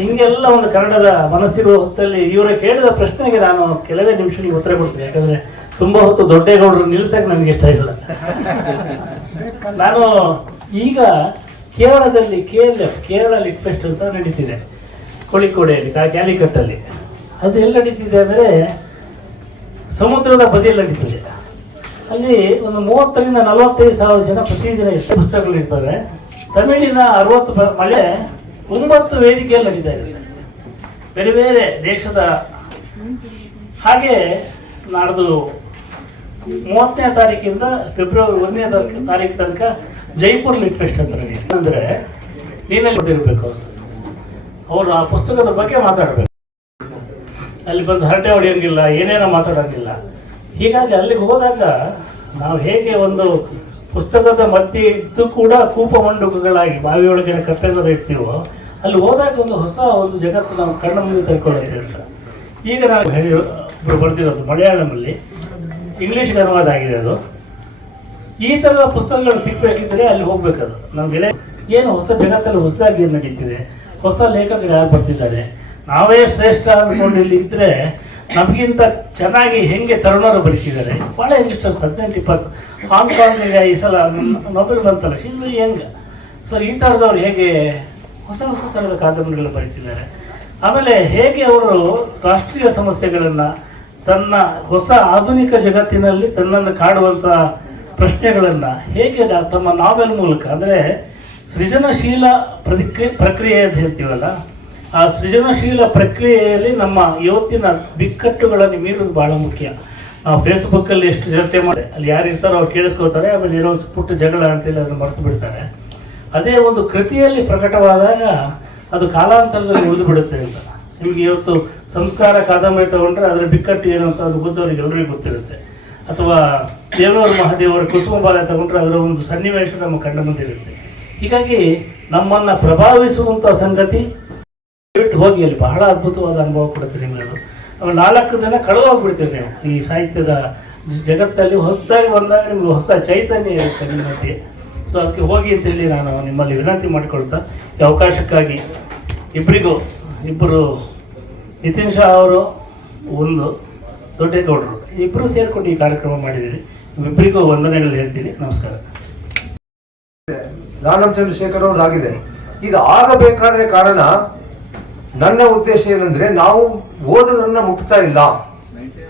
ಹಿಂಗೆಲ್ಲ ಒಂದು ಕನ್ನಡದ ಮನಸ್ಸಿರುವ ಹೊತ್ತಲ್ಲಿ ಇವರ ಕೇಳಿದ ಪ್ರಶ್ನೆಗೆ ನಾನು ಕೆಲವೇ ನಿಮಿಷಗಳಿಗೆ ಉತ್ತರ ಕೊಡ್ತೀನಿ. ಯಾಕಂದ್ರೆ ತುಂಬಾ ಹೊತ್ತು ದೊಡ್ಡೇಗೌಡರು ನಿಲ್ಸಕ್ಕೆ ನನಗೆ ಇಷ್ಟ ಇಲ್ಲ. ನಾನು ಈಗ ಕೇರಳದಲ್ಲಿ K L F, Kerala lit fest ಅಂತ ನಡೀತಿದೆ. ಕೋಳಿಕೋಡೆಯಲ್ಲಿ ಕ್ಯಾಲಿಕಟ್ಟಲ್ಲಿ. ಅದು ಎಲ್ಲಿ ನಡೀತಿದೆ ಅಂದರೆ ಸಮುದ್ರದ ಬದಿಯಲ್ಲಿ ನಡೀತದೆ. ಅಲ್ಲಿ ಒಂದು ಮೂವತ್ತರಿಂದ ನಲವತ್ತೈದು ಸಾವಿರ ಜನ ಪ್ರತಿದಿನ ಎಷ್ಟು ಪುಸ್ತಕಗಳು ಇರ್ತಾರೆ ತಮಿಳಿನ ಅರವತ್ತು ಮಳೆ ಒಂಬತ್ತು ವೇದಿಕೆಯಲ್ಲಿ ನಡೀತಾ ಇದೆ. ಬೇರೆ ಬೇರೆ ದೇಶದ ಹಾಗೆ ನಾಡ್ದು ಮೂವತ್ತನೇ ತಾರೀಕಿಂದ ಫೆಬ್ರವರಿ ಒಂದನೇ ತಾರೀಕು ತನಕ ಜೈಪುರ್ ಲಿಟ್ ಫೆಸ್ಟ್ ಅಂತ ಅಂದರೆ ನೀನಲ್ಲಿ ಬಂದಿರಬೇಕು ಅವರು ಆ ಪುಸ್ತಕದ ಬಗ್ಗೆ ಮಾತಾಡಬೇಕು. ಅಲ್ಲಿ ಬಂದು ಹರಟೆ ಹೊಡೆಯೋಂಗಿಲ್ಲ, ಏನೇನೋ ಮಾತಾಡೋಂಗಿಲ್ಲ. ಹೀಗಾಗಿ ಅಲ್ಲಿಗೆ ಹೋದಾಗ ನಾವು ಹೇಗೆ ಒಂದು ಪುಸ್ತಕದ ಮಧ್ಯೆ ಇದ್ದು ಕೂಡ ಕೂಪ ಮಂಡುಕಗಳಾಗಿ ಬಾವಿಯೊಳಗಿನ ಕಪ್ಪೆಗಳ ಇರ್ತೀವೋ, ಅಲ್ಲಿ ಹೋದಾಗ ಒಂದು ಹೊಸ ಒಂದು ಜಗತ್ತು ನಾವು ಕಣ್ಣ ಮುಂದೆ ತೆಗೆದುಕೊಳ್ಳುತ್ತೆ ಅಂತ. ಈಗ ನಾವು ಹೇಳಿ ಬರ್ತಿರೋದು ಮಲಯಾಳಂಲ್ಲಿ ಇಂಗ್ಲೀಷ್ಗೆ ಅನುವಾದ ಆಗಿದೆ ಅದು. ಈ ಥರದ ಪುಸ್ತಕಗಳು ಸಿಗಬೇಕಿದ್ರೆ ಅಲ್ಲಿ ಹೋಗ್ಬೇಕದು. ನಮ್ಗೆ ಏನು ಹೊಸ ಜಗತ್ತಲ್ಲಿ ಹೊಸದಾಗಿ ನಡೀತಿದೆ, ಹೊಸ ಲೇಖಕರು ಯಾರು ಬರ್ತಿದ್ದಾರೆ? ನಾವೇ ಶ್ರೇಷ್ಠ ಅಂದ್ಕೊಂಡು ಇಲ್ಲಿ ಇದ್ರೆ ನಮಗಿಂತ ಚೆನ್ನಾಗಿ ಹೆಂಗೆ ತರುಣರು ಬರೀತಿದ್ದಾರೆ ಭಾಳ ಇಷ್ಟ ಹದಿನೆಂಟು ಇಪ್ಪತ್ತು ಹಾಂಗ್ಕಾಂಗಿಗೆ ಈ ಸಲ ನೊಬೆಲ್ ಬಂತಲ್ಲ ಶಿಲ್ವಿ ಹೆಂಗ? ಸೊ ಈ ಥರದವ್ರು ಹೇಗೆ ಹೊಸ ಹೊಸ ಥರದ ಕಾದಂಬರಿಗಳು ಬರೀತಿದ್ದಾರೆ. ಆಮೇಲೆ ಹೇಗೆ ಅವರು ರಾಷ್ಟ್ರೀಯ ಸಮಸ್ಯೆಗಳನ್ನು ತನ್ನ ಹೊಸ ಆಧುನಿಕ ಜಗತ್ತಿನಲ್ಲಿ ತನ್ನನ್ನು ಕಾಡುವಂಥ ಪ್ರಶ್ನೆಗಳನ್ನು ಹೇಗೆ ತಮ್ಮ ನಾವೆಲ್ ಮೂಲಕ, ಅಂದರೆ ಸೃಜನಶೀಲ ಪ್ರತಿಕ್ರಿಯೆ ಪ್ರಕ್ರಿಯೆ ಅಂತ ಹೇಳ್ತೀವಲ್ಲ? ಆ ಸೃಜನಶೀಲ ಪ್ರಕ್ರಿಯೆಯಲ್ಲಿ ನಮ್ಮ ಇವತ್ತಿನ ಬಿಕ್ಕಟ್ಟುಗಳನ್ನು ಮೀರೋದು ಬಹಳ ಮುಖ್ಯ. ಫೇಸ್ಬುಕ್ಕಲ್ಲಿ ಎಷ್ಟು ಚರ್ಚೆ ಮಾಡಿ, ಅಲ್ಲಿ ಯಾರು ಇರ್ತಾರೋ ಅವ್ರು ಕೇಳಿಸ್ಕೊಳ್ತಾರೆ, ಆಮೇಲೆ ಇರೋ ಪುಟ್ಟ ಜಗಳ ಅಂತೇಳಿ ಅದನ್ನು ಮರೆತು ಬಿಡ್ತಾರೆ. ಅದೇ ಒಂದು ಕೃತಿಯಲ್ಲಿ ಪ್ರಕಟವಾದಾಗ ಅದು ಕಾಲಾಂತರದಲ್ಲಿ ಉಳಿದು ಬಿಡುತ್ತೆ ಅಂತ. ನಿಮಗೆ ಇವತ್ತು ಸಂಸ್ಕಾರ ಕಾದಂಬರಿ ತಗೊಂಡ್ರೆ ಅದರ ಬಿಕ್ಕಟ್ಟು ಏನು ಅಂತ ಅದು ಬುದ್ಧವರಿಗೆ ಎಲ್ಲರಿಗೂ ಗೊತ್ತಿರುತ್ತೆ. ಅಥವಾ ದೇವರ ಮಹಾದೇವರ ಕುಸುಮಬಾಲೆ ತಗೊಂಡ್ರೆ ಅದರ ಒಂದು ಸನ್ನಿವೇಶ ನಮ್ಮ ಕಂಡು ಬಂದಿರುತ್ತೆ ಹೀಗಾಗಿ ನಮ್ಮನ್ನು ಪ್ರಭಾವಿಸುವಂಥ ಸಂಗತಿ ಬಿಟ್ಟು ಹೋಗಿ ಅಲ್ಲಿ ಬಹಳ ಅದ್ಭುತವಾದ ಅನುಭವ ಕೊಡುತ್ತೆ ನಿಮಗೆ ನಾಲ್ಕು ದಿನ ಕಳೆದೋಗ್ಬಿಡ್ತೀರಿ ನೀವು. ಈ ಸಾಹಿತ್ಯದ ಜಗತ್ತಲ್ಲಿ ಹೊಸದಾಗಿ ಬಂದಾಗ ನಿಮ್ಗೆ ಹೊಸ ಚೈತನ್ಯ ಇರುತ್ತೆ ನಿಮ್ಮಲ್ಲಿ ಸೊ ಅದಕ್ಕೆ ಹೋಗಿ ಅಂತೇಳಿ ನಾನು ನಿಮ್ಮಲ್ಲಿ ವಿನಂತಿ ಮಾಡ್ಕೊಳ್ತಾ, ಈ ಅವಕಾಶಕ್ಕಾಗಿ ಇಬ್ಬರಿಗೂ ಇಬ್ಬರು ನಿತಿನ್ ಶಾ ಅವರು ಒಂದು, ದೊಡ್ಡೇಗೌಡರು ಇಬ್ಬರು ಸೇರಿಕೊಂಡು ಈ ಕಾರ್ಯಕ್ರಮ ಮಾಡಿದ್ದೀರಿ. ಇಬ್ಬರಿಗೂ ವಂದನೆಗಳು ಹೇಳ್ತೀನಿ. ನಮಸ್ಕಾರ. ರಾಣಂ ಚಂದ್ರಶೇಖರ್ ಅವ್ರು ಆಗಿದೆ. ಇದು ಆಗಬೇಕಾದ್ರೆ ಕಾರಣ ನನ್ನ ಉದ್ದೇಶ ಏನಂದ್ರೆ ನಾವು ಓದೋದನ್ನ ಮುಟ್ತಾ ಇಲ್ಲ.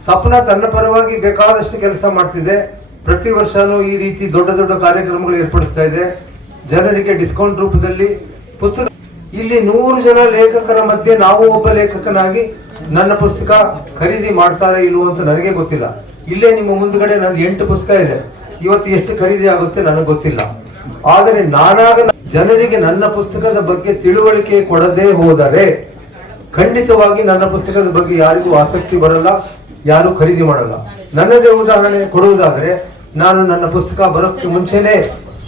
ಸಪ್ನ ತನ್ನ ಪರವಾಗಿ ಬೇಕಾದಷ್ಟು ಕೆಲಸ ಮಾಡ್ತಿದೆ. ಪ್ರತಿ ವರ್ಷನೂ ಈ ರೀತಿ ದೊಡ್ಡ ದೊಡ್ಡ ಕಾರ್ಯಕ್ರಮಗಳು ಏರ್ಪಡಿಸ್ತಾ ಇದೆ. ಜನರಿಗೆ ಡಿಸ್ಕೌಂಟ್ ರೂಪದಲ್ಲಿ ಪುಸ್ತಕ ಇಲ್ಲಿ ನೂರು ಜನ ಲೇಖಕರ ಮಧ್ಯೆ ನಾವು ಒಬ್ಬ ಲೇಖಕನಾಗಿ ನನ್ನ ಪುಸ್ತಕ ಖರೀದಿ ಮಾಡ್ತಾರೆ ಇಲ್ವೋ ಅಂತ ನನಗೆ ಗೊತ್ತಿಲ್ಲ. ಇಲ್ಲೇ ನಿಮ್ಮ ಮುಂದ್ಗಡೆ ನನ್ನ ಎಂಟು ಪುಸ್ತಕ ಇದೆ. ಇವತ್ತು ಎಷ್ಟು ಖರೀದಿ ಆಗುತ್ತೆ ನನಗೆ ಗೊತ್ತಿಲ್ಲ. ಆದರೆ ನಾನಾಗ ಜನರಿಗೆ ನನ್ನ ಪುಸ್ತಕದ ಬಗ್ಗೆ ತಿಳುವಳಿಕೆ ಕೊಡದೇ ಹೋದರೆ ಖಂಡಿತವಾಗಿ ನನ್ನ ಪುಸ್ತಕದ ಬಗ್ಗೆ ಯಾರಿಗೂ ಆಸಕ್ತಿ ಬರಲ್ಲ, ಯಾರು ಖರೀದಿ ಮಾಡಲ್ಲ. ನನ್ನದೇ ಉದಾಹರಣೆ ಕೊಡುವುದಾದರೆ, ನಾನು ನನ್ನ ಪುಸ್ತಕ ಬರೋಕ್ಕೆ ಮುಂಚೆನೆ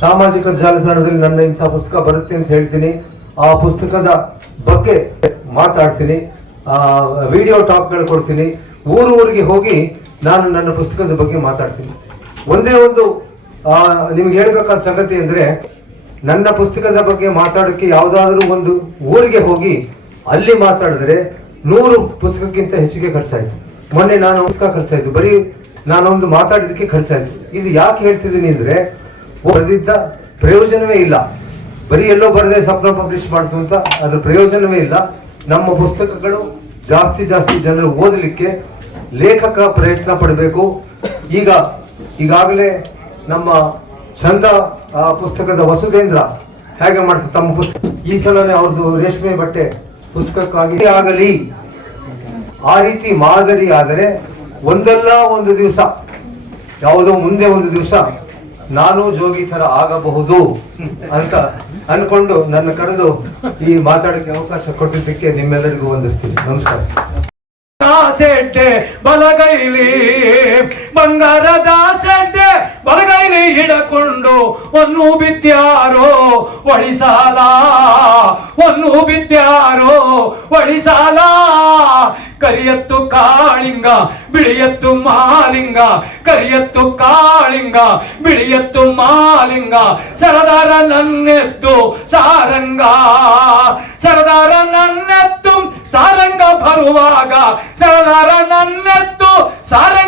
ಸಾಮಾಜಿಕ ಜಾಲತಾಣದಲ್ಲಿ ನನ್ನ ಇಂಥ ಪುಸ್ತಕ ಬರುತ್ತೆ ಅಂತ ಹೇಳ್ತೀನಿ. ಆ ಪುಸ್ತಕದ ಬಗ್ಗೆ ಮಾತಾಡ್ತೀನಿ. ವಿಡಿಯೋ ಟಾಕ್ಗಳು ಕೊಡ್ತೀನಿ. ಊರು ಊರಿಗೆ ಹೋಗಿ ನಾನು ನನ್ನ ಪುಸ್ತಕದ ಬಗ್ಗೆ ಮಾತಾಡ್ತೀನಿ. ಒಂದೇ ಒಂದು ನಿಮ್ಗೆ ಹೇಳ್ಬೇಕಾದ ಸಂಗತಿ ಅಂದ್ರೆ ನನ್ನ ಪುಸ್ತಕದ ಬಗ್ಗೆ ಮಾತಾಡೋಕ್ಕೆ ಯಾವುದಾದ್ರೂ ಒಂದು ಊರಿಗೆ ಹೋಗಿ ಅಲ್ಲಿ ಮಾತಾಡಿದ್ರೆ ನೂರು ಪುಸ್ತಕಕ್ಕಿಂತ ಹೆಚ್ಚಿಗೆ ಖರ್ಚಾಯಿತು. ಮೊನ್ನೆ ನಾನು ಪುಸ್ತಕ ಖರ್ಚಾಯಿತು. ಬರೀ ನಾನೊಂದು ಮಾತಾಡಿದಕ್ಕೆ ಖರ್ಚಾಯಿತು. ಇದು ಯಾಕೆ ಹೇಳ್ತಿದ್ದೀನಿ ಅಂದರೆ ಬರೆದಿದ್ದ ಪ್ರಯೋಜನವೇ ಇಲ್ಲ. ಬರೀ ಎಲ್ಲೋ ಬರದೆ ಸ್ವಪ್ನ ಪಬ್ಲಿಷ್ ಮಾಡ್ತು ಅಂತ ಅದ್ರ ಪ್ರಯೋಜನವೇ ಇಲ್ಲ. ನಮ್ಮ ಪುಸ್ತಕಗಳು ಜಾಸ್ತಿ ಜಾಸ್ತಿ ಜನರು ಓದಲಿಕ್ಕೆ ಲೇಖಕ ಪ್ರಯತ್ನ ಪಡಬೇಕು. ಈಗ ಈಗಾಗಲೇ ನಮ್ಮ ಚಂದ ಪುಸ್ತಕದ ವಸುಧೇಂದ್ರ ಹೇಗೆ ಮಾಡ್ತಾರೆ ತಮ್ಮ ಪುಸ್ತಕ? ಈ ಸಲನೇ ಅವ್ರದ್ದು ರೇಷ್ಮೆ ಬಟ್ಟೆ ಪುಸ್ತಕಕ್ಕಾಗಿ ಆಗಲಿ. ಆ ರೀತಿ ಮಾದರಿ ಆದರೆ ಒಂದಲ್ಲ ಒಂದು ದಿವಸ, ಯಾವುದೋ ಮುಂದೆ ಒಂದು ದಿವಸ ನಾನು ಜೋಗಿ ತರ ಆಗಬಹುದು ಅಂತ ಅನ್ಕೊಂಡು ನನ್ನ ಕರೆದು ಈ ಮಾತಾಡಕ್ಕೆ ಅವಕಾಶ ಕೊಟ್ಟಿದ್ದಕ್ಕೆ ನಿಮ್ಮೆಲ್ಲರಿಗೂ ವಂದಿಸ್ತೀನಿ ನಮಸ್ಕಾರ. ಸೆಡ್ಡೆ ಬಲಗೈಲಿ ಬಂಗಾರದ ಸೆಡ್ಡೆ ಬಲಗೈಲಿ ಹಿಡಕೊಂಡು ಒನ್ನು ಬಿತ್ಯಾರೋ ಒಳಿಸಾಲ ಒನ್ನು ಬಿತ್ಯಾರೋ ಒಳಿಸಾಲ ಕರಿಯತ್ತು ಕಾಳಿಂಗ, ಬಿಳಿಯತ್ತು ಮಾಲಿಂಗ. ಕರಿಯತ್ತು ಕಾಳಿಂಗ, ಬಿಳಿಯತ್ತು ಮಾಲಿಂಗ. ಸರದಾರ ನನ್ನೆತ್ತು ಸಾರಂಗ. ಸರದಾರ ನನ್ನೆತ್ತು ಸಾರಂಗ ಬರುವಾಗ ಸರದಾರ ನನ್ನೆತ್ತು ಸಾರಂಗ